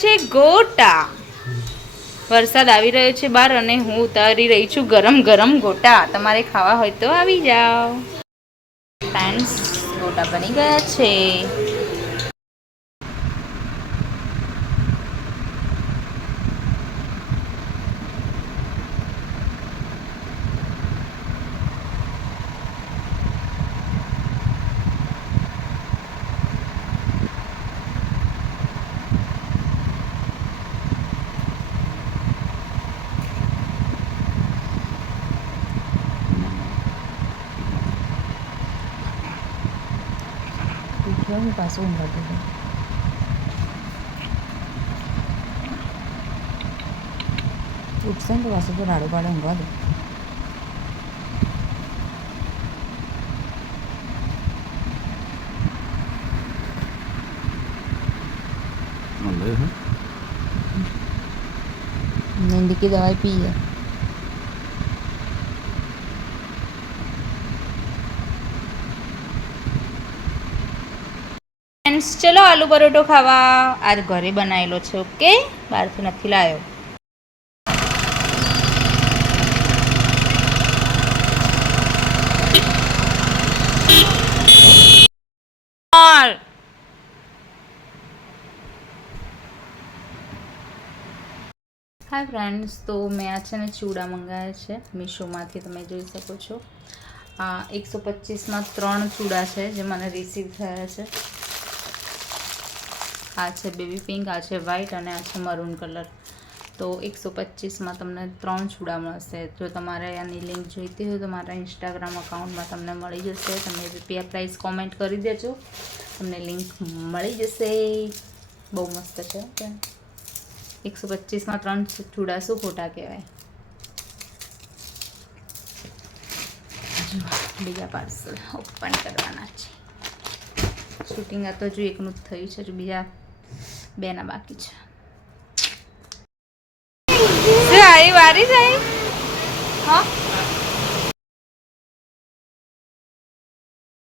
છે ગોટા. વરસાદ આવી રહ્યો છે બહાર અને હું ઉતારી રહી છું ગરમ ગરમ ગોટા. તમારે ખાવા હોય તો આવી જાઓ. ફ્રેન્ડ્સ, ગોટા બની ગયા છે. પાછું ઊંઘાતું ઉઠશે ને તો પાછું તો રાડો પાડે ઊંઘવા દે. नींद की दवाई पी है. ફ્રેન્ડ્સ, ચલો આલુ પરોઠો ખાવા. આજ ઘરે બનાવેલો છે. ઓકે, બહારથી નથી લાવ્યો. હાય ફ્રેન્ડ્સ, તો મેં આ છે ને ચૂડા મંગાવ્યા છે મીશોમાંથી. તમે જોઈ શકો છો. આ 125માં 3 ચૂડા છે જે મને રિસીવ થયા છે. આ છે બેબી પિંક, આ છે વ્હાઈટ અને આ છે મરૂન કલર. તો 125માં તમને 3 ચૂડા મળશે. જો તમારે આની લિંક જોઈતી હોય તો મારા ઇન્સ્ટાગ્રામ અકાઉન્ટમાં તમને મળી જશે. તમે રૂપિયા પ્રાઇસ કોમેન્ટ કરી દેજો, તમને લિંક મળી જશે. બહુ મસ્ત છે. 125માં 3 ચૂડા શું ખોટા કહેવાય. બીજા પાર્સલ ઓપન કરવાના છે. શૂટિંગ આ તો જો એકનું જ થયું છે, બીજા 2ના બાકી છે. વારી જાય. હા,